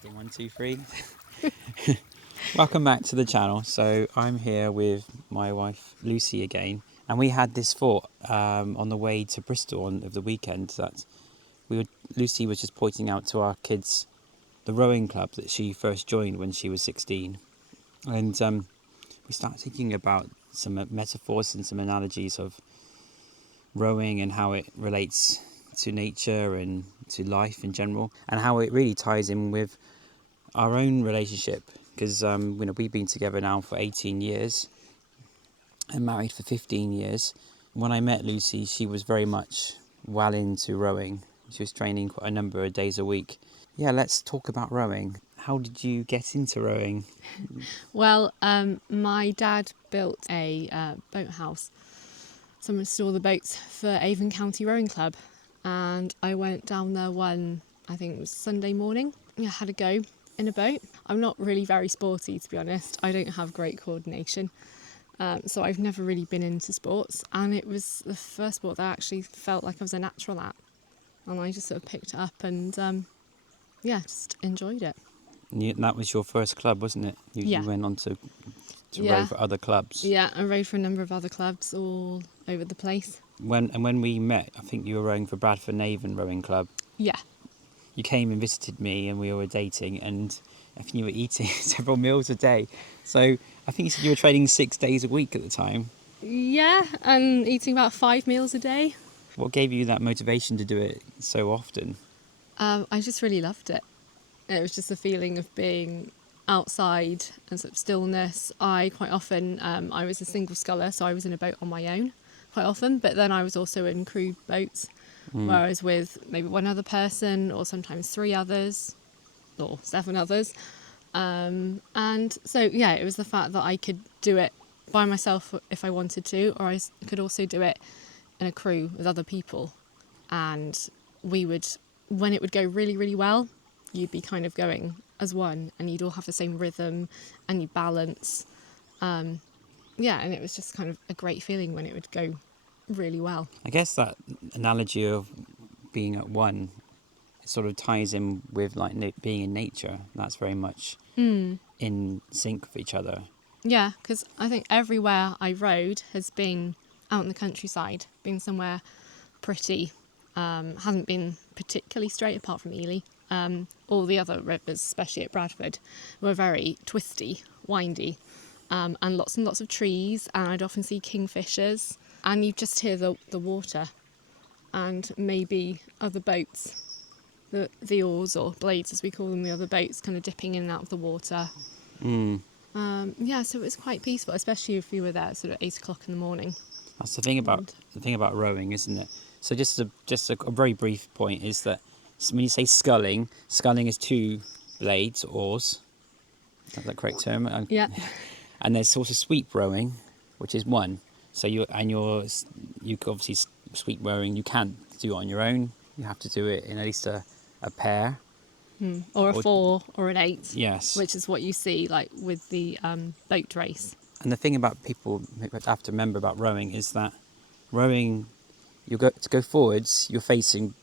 Testing 1, 2, 3. Welcome back to the channel. So I'm here with my wife Lucy again, and we had this thought on the way to Bristol on the weekend that Lucy was just pointing out to our kids the rowing club that she first joined when she was 16, and we started thinking about some metaphors and some analogies of rowing and how it relates to nature and to life in general, and how it really ties in with our own relationship, because we've been together now for 18 years and married for 15 years. When I met Lucy, she was very much well into rowing. She was training quite a number of days a week. Yeah, let's talk about rowing. How did you get into rowing? Well, my dad built a boathouse. Someone stole the boats for Avon County Rowing Club, and I went down there one, I think it was Sunday morning. I had a go in a boat. I'm not really very sporty, to be honest. I don't have great coordination, so I've never really been into sports, and it was the first sport that I actually felt like I was a natural at, and I just sort of picked it up and just enjoyed it. That was your first club, wasn't it? Yeah. You went on to row for other clubs. Yeah, I rowed for a number of other clubs all over the place. When we met, I think you were rowing for Bradford and Avon Rowing Club. Yeah. You came and visited me and we were dating, and I think you were eating several meals a day. So I think you said you were training 6 days a week at the time. Yeah, and eating about 5 meals a day. What gave you that motivation to do it so often? I just really loved it. It was just a feeling of being outside and sort of stillness. I quite often, I was a single sculler, so I was in a boat on my own quite often, but then I was also in crewed boats, where I was with maybe one other person, or sometimes 3 others, or 7 others. And so, yeah, it was the fact that I could do it by myself if I wanted to, or I could also do it in a crew with other people. And we would, when it would go really, really well, you'd be kind of going as one, and you'd all have the same rhythm and you balance. And it was just kind of a great feeling when it would go really well. I guess that analogy of being at one sort of ties in with like being in nature. That's very much in sync with each other. Yeah, because I think everywhere I rowed has been out in the countryside, been somewhere pretty. Hasn't been particularly straight, apart from Ely. All the other rivers, especially at Bradford, were very twisty, windy, and lots of trees, and I'd often see kingfishers, and you just hear the water and maybe other boats, the oars or blades as we call them, the other boats kind of dipping in and out of the water. So it was quite peaceful, especially if you were there sort of 8 o'clock in the morning. That's the thing about rowing, isn't it? So just a very brief point is that when you say sculling is 2 blades, oars. Is that correct term? Yeah. And there's also sweep rowing, which is 1. So you obviously sweep rowing. You can't do it on your own. You have to do it in at least a pair. Or a 4 or an 8. Yes. Which is what you see like with the boat race. And the thing about people have to remember about rowing is that rowing, to go forwards, you're facing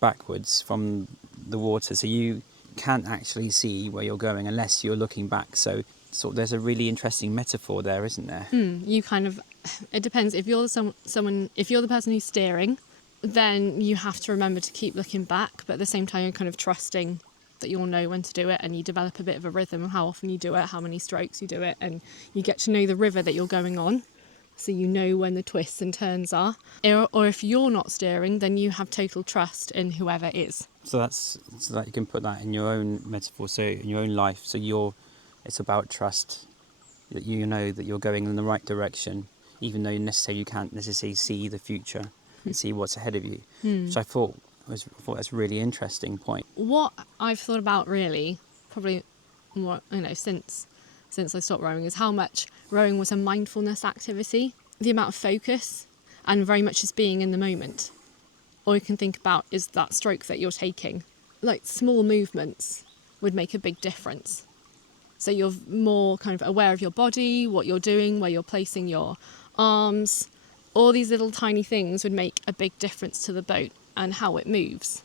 backwards from the water, so you can't actually see where you're going unless you're looking back. So there's a really interesting metaphor there, isn't there? You kind of, it depends. If you're if you're the person who's steering, then you have to remember to keep looking back, but at the same time you're kind of trusting that you'll know when to do it, and you develop a bit of a rhythm of how often you do it, how many strokes you do it, and you get to know the river that you're going on, so you know when the twists and turns are. Or if you're not steering, then you have total trust in whoever is. So that you can put that in your own metaphor, so in your own life. So it's about trust, that you know that you're going in the right direction, even though you can't necessarily see the future and see what's ahead of you. Which I thought that's a really interesting point. What I've thought about really, probably more, since I stopped rowing, is how much rowing was a mindfulness activity. The amount of focus and very much just being in the moment. All you can think about is that stroke that you're taking. Like small movements would make a big difference. So you're more kind of aware of your body, what you're doing, where you're placing your arms. All these little tiny things would make a big difference to the boat and how it moves.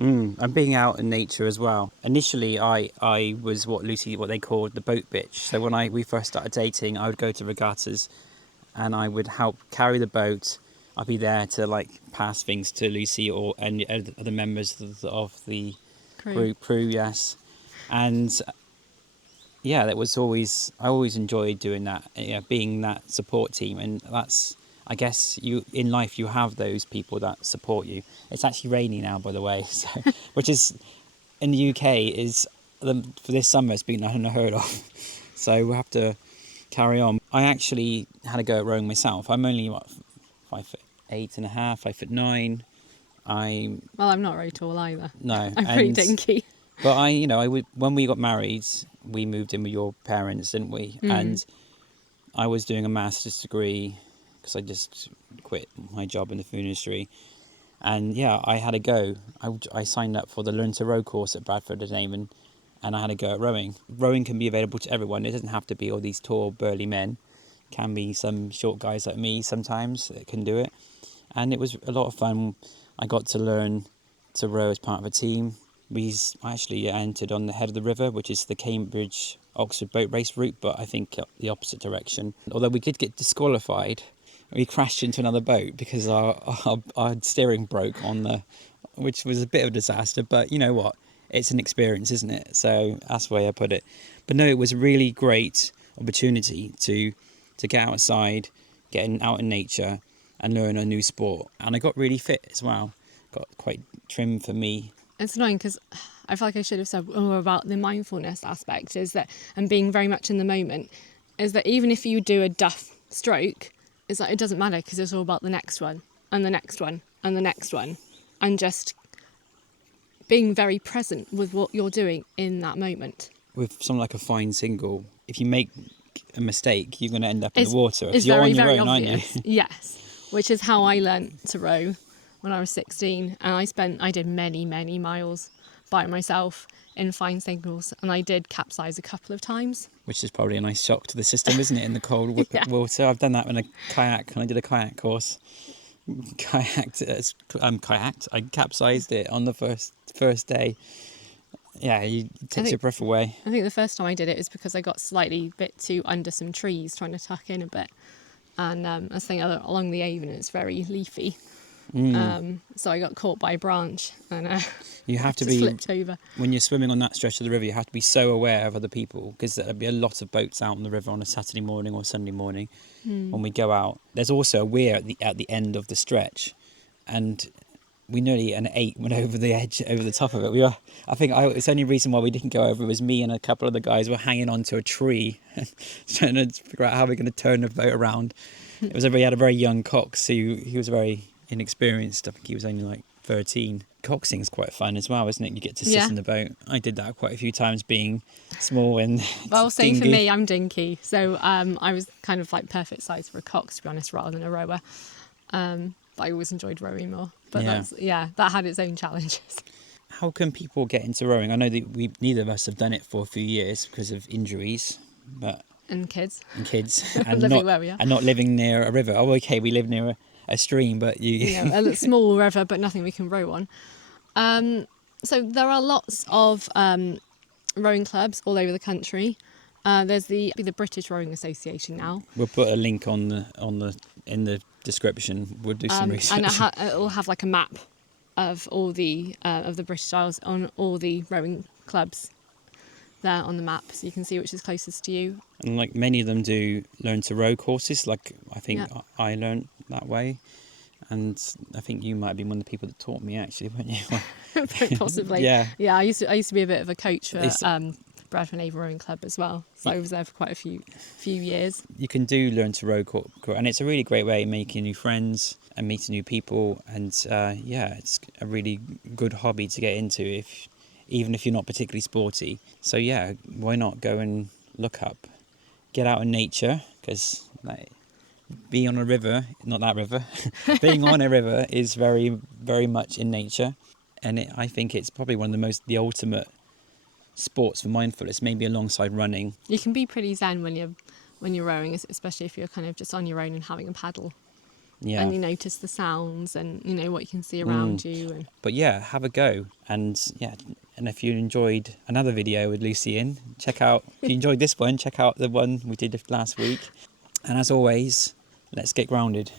And being out in nature as well. Initially, I was what they called the boat bitch. So when we first started dating, I would go to regattas, and I would help carry the boat. I'd be there to like pass things to Lucy or any other members of the crew. Yes, and yeah, I always enjoyed doing that. Yeah, being that support team, and that's. I guess you in life you have those people that support you. It's actually rainy now, by the way, so, which is in the UK for this summer it's been unheard of. So we'll have to carry on. I actually had a go at rowing myself. I'm only 5'8.5", 5'9". Well, I'm not very tall either. No, I'm pretty dinky. But I would, when we got married, we moved in with your parents, didn't we? And I was doing a master's degree because I just quit my job in the food industry. And yeah, I had a go. I signed up for the Learn to Row course at Bradford and Avon, and I had a go at rowing. Rowing can be available to everyone. It doesn't have to be all these tall, burly men. It can be some short guys like me sometimes that can do it. And it was a lot of fun. I got to learn to row as part of a team. We actually entered on the head of the river, which is the Cambridge Oxford boat race route, but I think the opposite direction. Although we did get disqualified, we crashed into another boat because our steering broke which was a bit of a disaster. But you know what? It's an experience, isn't it? So that's the way I put it. But no, it was a really great opportunity to get outside, get out in nature, and learn a new sport. And I got really fit as well. Got quite trim for me. It's annoying because I feel like I should have said more about the mindfulness aspect, is that, and being very much in the moment, is that even if you do a duff stroke, it's like it doesn't matter because it's all about the next one and the next one and the next one, and just being very present with what you're doing in that moment. With something like a fine single, if you make a mistake, you're going to end up in the water. It's you're very, on your very own, obvious. aren't you? Yes, which is how I learnt to row when I was 16, and I did many, many miles by myself in fine singles, and I did capsize a couple of times. Which is probably a nice shock to the system, isn't it, in the cold Yeah. water? I've done that in a kayak, and I did a kayak course. I capsized it on the first day. Yeah, it takes your breath away. I think the first time I did it was because I got slightly bit too under some trees trying to tuck in a bit, and I was thinking along the Avon it's very leafy. So I got caught by a branch and you have to just be flipped over. When you're swimming on that stretch of the river. You have to be so aware of other people because there'll be a lot of boats out on the river on a Saturday morning or Sunday morning when we go out. There's also a weir at the end of the stretch, and we nearly an 8 went over the edge, over the top of it. It's the only reason why we didn't go over was me and a couple of the guys were hanging onto a tree trying to figure out how we're going to turn the boat around. We had a very young cox who he was very inexperienced. I think he was only like 13. Coxing is quite fun as well, isn't it? You get to sit in the boat. I did that quite a few times, being small and well, same dingy. for me. I'm dinky, so I was kind of like perfect size for a cox, to be honest, rather than a rower. But I always enjoyed rowing more. But that had its own challenges. How can people get into rowing? I know that neither of us have done it for a few years because of injuries, and kids and living where we are, and not living near a river. Oh, okay, we live near a stream, but a small river, but nothing we can row on. So there are lots of rowing clubs all over the country. There's the British Rowing Association now. We'll put a link in the description. We'll do some research. And it'll have like a map of all the British Isles on all the rowing clubs there on the map, so you can see which is closest to you. And like many of them do learn to row courses, like I think I learned that way. And I think you might have been one of the people that taught me, actually, weren't you? Possibly. Yeah. I used to be a bit of a coach for Bradford Avon Rowing Club as well. So I was there for quite a few years. You can do learn to row, and it's a really great way of making new friends and meeting new people. And it's a really good hobby to get into, even if you're not particularly sporty. So yeah, why not go and look up, get out in nature, because being on a river, not that river, being on a river is very, very much in nature. And I think it's probably one of the ultimate sports for mindfulness, maybe alongside running. You can be pretty zen when you're rowing, especially if you're kind of just on your own and having a paddle. Yeah. And you notice the sounds and you know what you can see around you. And But yeah, have a go. And yeah, and if you enjoyed another video with Lucy in, check out, if you enjoyed this one, check out the one we did last week. And as always, let's get grounded.